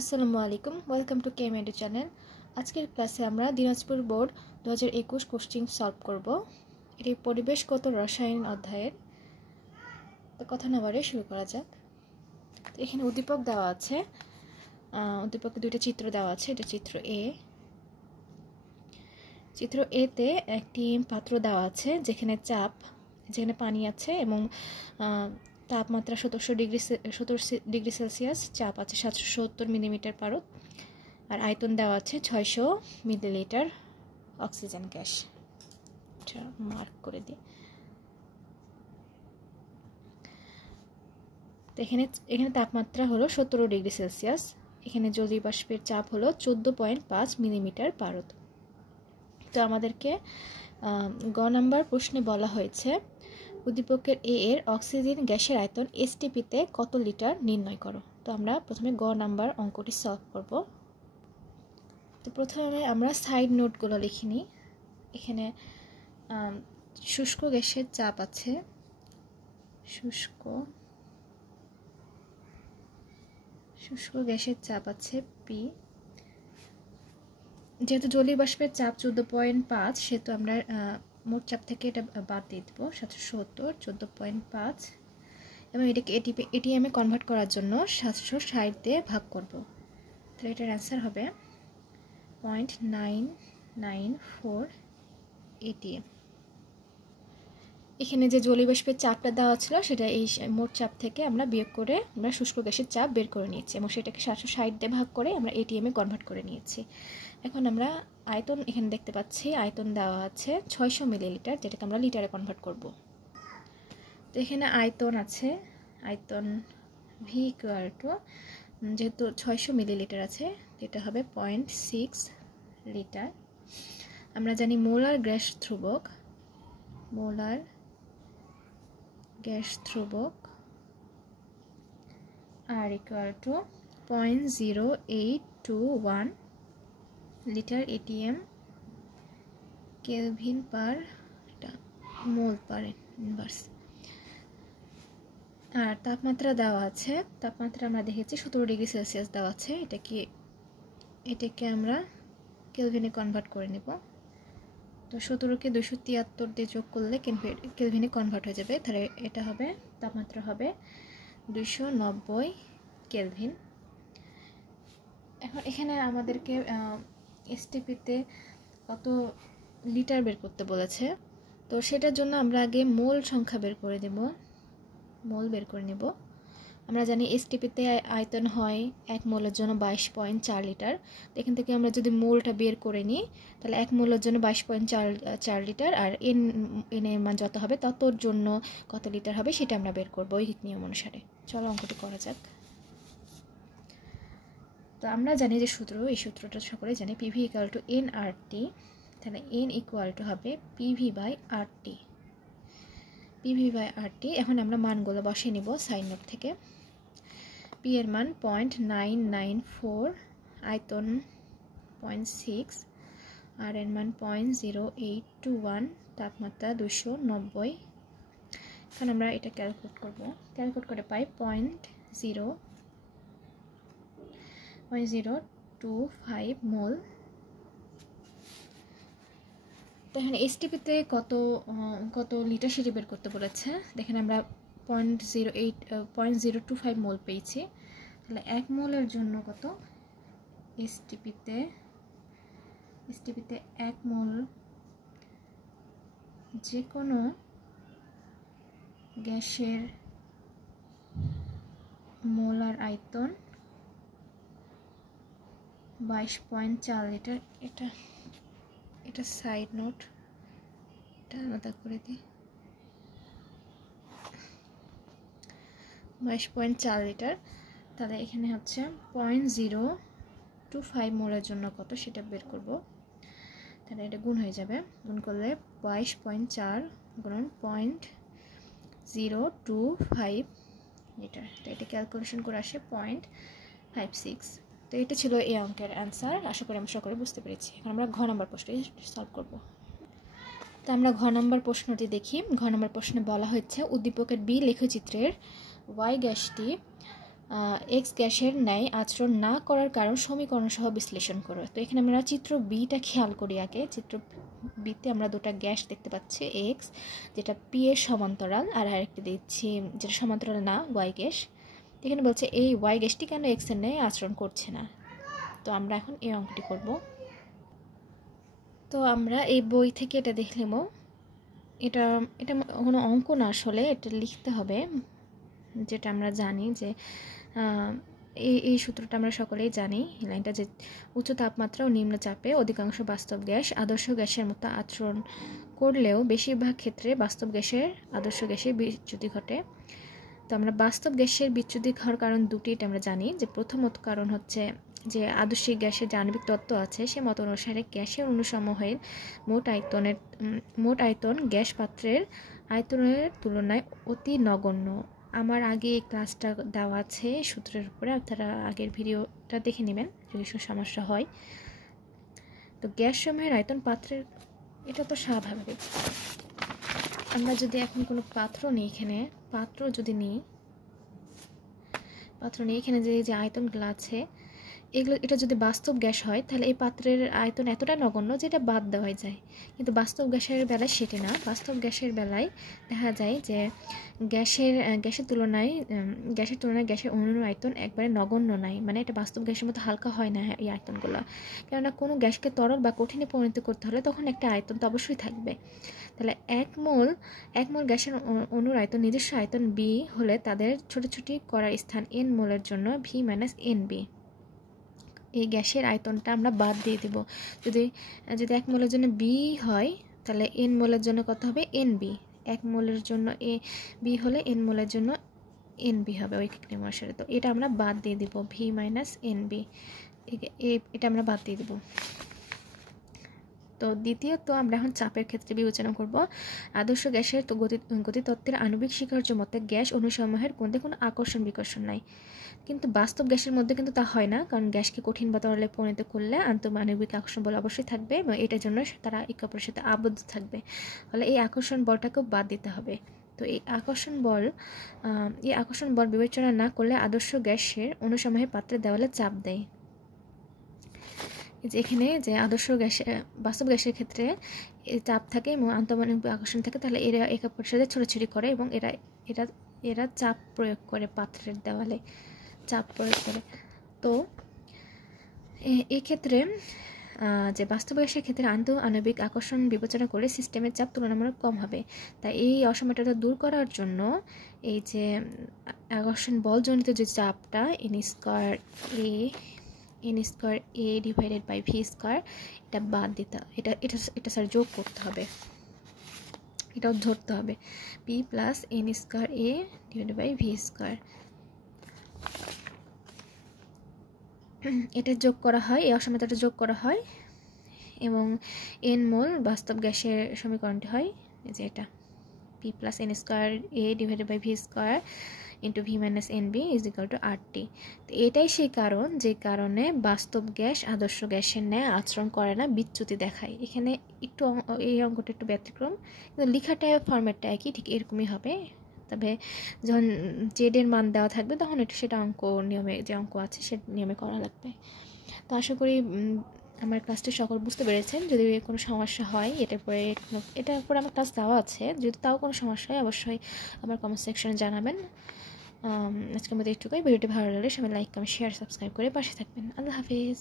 আসসালামু আলাইকুম, welcome to KM edu channel. আজকের ক্লাসে আমরা দিনাজপুর বোর্ড 2021 কোশ্চেন সলভ করব। এটি পরিবেশগত রসায়ন অধ্যায়ের। তো কথা না বাড়িয়ে শুরু করা যাক। এখানে উদ্দীপক দেওয়া আছে, উদ্দীপকে দুইটা চিত্র দেওয়া আছে। এটা চিত্র এ। চিত্র এতে একটি পাত্র দেওয়া আছে যেখানে পানি আছে এবং তাপমাত্রা 17 ডিগ্রি সেলসিয়াস, চাপ আছে 770 মিলিমিটার পারদ, আর আয়তন দেওয়া আছে 600 মিলিলিটার অক্সিজেন গ্যাস। মার্ক করে দিই। তো এখানে তাপমাত্রা হলো 17 ডিগ্রি সেলসিয়াস। এখানে জলীয় বাষ্পের চাপ হলো 14.5 মিলিমিটার পারদ। তো আমাদেরকে গ নাম্বার প্রশ্নে বলা হয়েছে উদ্দীপকের এ এর অক্সিজেন গ্যাসের আয়তন এসটিপিতে কত লিটার নির্ণয় করো। তো আমরা প্রথমে গ নাম্বার অঙ্কটি সলভ করব। তো প্রথমে আমরা সাইড নোটগুলো লিখে নিই। এখানে শুষ্ক গ্যাসের চাপ আছে, শুষ্ক গ্যাসের চাপ আছে পি। যেহেতু জলীয় বাষ্পের চাপ 14.5, সেহেতু আমরা মোট চাপ থেকে এটা বাদ দিয়ে দেবো 770, 14.5, এবং এটাকে এটিএমে কনভার্ট করার জন্য 760 দিয়ে ভাগ করব। তাহলে এটার অ্যান্সার হবে 0.994 এটিএম। এখানে যে জলীয় বাষ্পের চাপটা দেওয়া ছিল সেটা এই মোট চাপ থেকে আমরা বিয়োগ করে আমরা শুষ্ক গ্যাসের চাপ বের করে নিয়েছি এবং সেটাকে 760 দিয়ে ভাগ করে আমরা এটিএমে কনভার্ট করে নিয়েছি। এখন আমরা আয়তন এখানে দেখতে পাচ্ছি, আয়তন দেওয়া আছে 600 মিলিলিটার, যেটাকে আমরা লিটারে কনভার্ট করব। তো এখানে আয়তন আছে, আয়তন ভি ইকুয়াল টু, যেহেতু 600 মিলিলিটার আছে এটা হবে 0.6 লিটার। আমরা জানি মোলার গ্যাস ধ্রুবক, আর equal to 0.0821 litre atm kelvin per mole per inverse. আর তাপমাত্রা দেওয়া আছে, তাপমাত্রা আমরা দেখেছি 17 ডিগ্রি সেলসিয়াস দেওয়া আছে। এটাকে আমরা কেলভিনে কনভার্ট করে নেব। তো 17কে 273 দিয়ে যোগ করলে কেলভিনে কনভার্ট হয়ে যাবে। তাহলে এটা হবে, তাপমাত্রা হবে 290 কেলভিন। এখন এখানে আমাদেরকে এসটিপিতে কত লিটার বের করতে বলেছে। তো সেটার জন্য আমরা আগে মোল সংখ্যা বের করে নেব, আমরা জানি এসটিপিতে আয়তন হয় 1 মোলের জন্য 22.4 লিটার। তো এখান থেকে আমরা যদি মোলটা বের করে নিই তাহলে 1 মোলের জন্য 22.4 লিটার, আর এন এর মান যত হবে ততর জন্য কত লিটার হবে সেটা আমরা বের করবো ওই নিয়ম অনুসারে। চলো অঙ্কটি করা যাক। তো আমরা জানি যে এই সূত্রটা সকলে জানি, পিভি ইকুয়াল টু এন আর টি। তাহলে এন ইকুয়াল টু হবে পিভি বাই আর টি। এখন আমরা মানগুলো বসিয়ে নিব সাইড নোট থেকে। পি এর মান 0.994, আয়তন 0.6, আর এর মান 0.0821, তাপমাত্রা 290। এখন আমরা এটা ক্যালকুলেট করে পাই 0.025 মোল। তো এখানে এসটিপিতে কত লিটার সেটি বের করতে বলেছে। দেখেন আমরা 0.25 মোল পেয়েছি। তাহলে 1 মোলের জন্য কত, এসটিপিতে 1 মোল যে কোনো গ্যাসের মোলার আয়তন 22.4 লিটার। এটা সাইড নোট, এটা আলাদা করে দিই। 22.4 লিটার। তাহলে এখানে হচ্ছে 0.025 মোলের জন্য কত সেটা বের করব। তাহলে এটা গুণ হয়ে যাবে, গুণ করলে 22.4 গুণন 0.025 লিটার। তো এটা ক্যালকুলেশন করে আসে 0.56। তো এটা ছিল এই অঙ্কের অ্যান্সার। আশা করি আমরা সকলে বুঝতে পেরেছি। এখন আমরা ঘ নাম্বার প্রশ্নটি সলভ করব। তো আমরা ঘ নাম্বার প্রশ্নটি দেখি। ঘ নাম্বার প্রশ্নে বলা হয়েছে উদ্দীপকের বি লেখচিত্রের ওয়াই গ্যাসটি এক্স গ্যাসের ন্যায় আচরণ না করার কারণ সমীকরণ সহ বিশ্লেষণ করো। তো এখানে আমরা চিত্র বিটা খেয়াল করি আগে। চিত্র বিতে আমরা দুটো গ্যাস দেখতে পাচ্ছি, এক্স যেটা পি এর সমান্তরাল, আর আরেকটি দিচ্ছি যেটা সমান্তরাল না, ওয়াই গ্যাস। এখানে বলছে এই ওয়াই গ্যাসটি কেন এক্স এর ন্যায় আচরণ করছে না। তো আমরা এখন এই অঙ্কটি করব। তো আমরা এই বই থেকে এটা দেখলাম, এটা এটা কোনো অঙ্ক না, আসলে এটা লিখতে হবে। যেটা আমরা জানি যে এই সূত্রটা আমরা সকলেই জানি, লাইনটা যে উচ্চ তাপমাত্রা ও নিম্ন চাপে অধিকাংশ বাস্তব গ্যাস আদর্শ গ্যাসের মতো আচরণ করলেও বেশিরভাগ ক্ষেত্রে বাস্তব গ্যাসের আদর্শ গ্যাসের বিচ্যুতি ঘটে। তো আমরা বাস্তব গ্যাসের বিচ্যুতি হওয়ার কারণ দুটি, এটা আমরা জানি। যে প্রথমত কারণ হচ্ছে যে আদর্শিক গ্যাসের যে আণবিক তত্ত্ব আছে সে মত অনুসারে গ্যাসের অণুসমূহের মোট আয়তন গ্যাস পাত্রের আয়তনের তুলনায় অতি নগণ্য। আমার আগে এই ক্লাসটা দেওয়া আছে সূত্রের উপরে, আপনারা আগের ভিডিওটা দেখে নেবেন যদি কোনো সমস্যা হয়। তো গ্যাস সমূহের আয়তন পাত্রের, এটা তো স্বাভাবিক। আমরা যদি এখন কোনো পাত্র নিই, এখানে পাত্র নিই এখানে যে আয়তনগুলো আছে এগুলো, এটা যদি বাস্তব গ্যাস হয় তাহলে এই পাত্রের আয়তন এতটা নগণ্য যেটা বাদ দেওয়া যায়। কিন্তু বাস্তব গ্যাসের বেলায় সেটা না। বাস্তব গ্যাসের বেলায় দেখা যায় যে গ্যাসের তুলনায় গ্যাসের অণুর আয়তন একবারে নগণ্য নাই, মানে এটা বাস্তব গ্যাসের মতো হালকা হয় না এই আয়তনগুলো। কেননা কোনো গ্যাসকে তরল বা কঠিনে পরিণত করতে হলে তখন একটা আয়তন তো অবশ্যই থাকবে। তাহলে এক মোল গ্যাসের অণুর আয়তন নিজস্ব আয়তন বি হলে তাদের ছোটাছুটি করার স্থান এন মোলের জন্য ভি মাইনাস এন বি। এই গ্যাসের আয়তনটা আমরা বাদ দিয়ে দেব। যদি এক মোলের জন্য বি হয় তাহলে এন মোলের জন্য কত হবে, এন বি। এক মোলের জন্য এ বি হলে এন মোলের জন্য এন বি হবে ওই অনুসারে। তো এটা আমরা বাদ দিয়ে দেব, ভি মাইনাস এন বি, এটা আমরা বাদ দিয়ে দেব। তো দ্বিতীয়ত আমরা এখন চাপের ক্ষেত্রে বিবেচনা করব। আদর্শ গ্যাসের তো গতিতত্ত্বের আণবিক স্বীকার্য মতে গ্যাস অণুসমূহের মধ্যে কোনো আকর্ষণ বিকর্ষণ নাই। কিন্তু বাস্তব গ্যাসের মধ্যে কিন্তু তা হয় না, কারণ গ্যাসকে কঠিন বা তরলে পরিণত করলে আন্তঃআণবিক আকর্ষণ বল অবশ্যই থাকবে এবং এটার জন্য তারা একে অপরের সাথে আবদ্ধ থাকবে। ফলে এই আকর্ষণ বলটাকেও বাদ দিতে হবে। তো এই আকর্ষণ বল বিবেচনা না করলে আদর্শ গ্যাসের অণুসমূহের পাত্রের দেওয়ালে চাপ দেয়। এখানে যে আদর্শ গ্যাসে বাস্তব গ্যাসের ক্ষেত্রে চাপ থাকে এবং আন্তঃআণবিক আকর্ষণ থাকে, তাহলে এরা একে অপরের সাথে ছোটাছুটি করে এবং এরা চাপ প্রয়োগ করে, পাত্রের দেওয়ালে চাপ প্রয়োগ করে। তো এই ক্ষেত্রে যে বাস্তব গ্যাসের ক্ষেত্রে আন্তঃআণবিক আকর্ষণ বিবেচনা করে সিস্টেমের চাপ তুলনামূলক কম হবে। তাই এই অসমতাটা দূর করার জন্য এই যে আকর্ষণ বলজনিত যে চাপটা N square A divided by V square, এটা বাদ দিতে, এটা স্যার যোগ করতে হবে, এটাও ধরতে হবে, P plus N square A divided by V square. এটা যোগ করা হয়, এই অসমতাটা যোগ করা হয় এবং এন মোল বাস্তব গ্যাসের সমীকরণটি হয় যে এটা P plus N square A divided by V square into V minus N B is equal to RT। তো এটাই সেই কারণ যে কারণে বাস্তব গ্যাস আদর্শ গ্যাসের ন্যায় আচরণ করে না, বিচ্যুতি দেখায়। এখানে একটু এই অঙ্কটা একটু ব্যতিক্রম, কিন্তু লেখাটা ফরম্যাটটা একই, ঠিক এরকমই হবে। তবে যখন জেডের মান দেওয়া থাকবে তখন সেটা অঙ্ক নিয়মে, যে অঙ্ক আছে সে নিয়মে করা লাগবে। তো আশা করি আমার ক্লাসটি সকল বুঝতে পেরেছেন। যদি কোনো সমস্যা হয় এটার পরে আমার ক্লাস দেওয়া আছে, যদি তাও কোনো সমস্যা হয় অবশ্যই আমার কমেন্ট সেকশনে জানাবেন। আজকের মধ্যে একটুকুই। ভিডিওটি ভালো লাগলে সবাই লাইক, কমেন্ট, শেয়ার, সাবস্ক্রাইব করে পাশে থাকবেন। আল্লাহ হাফিজ।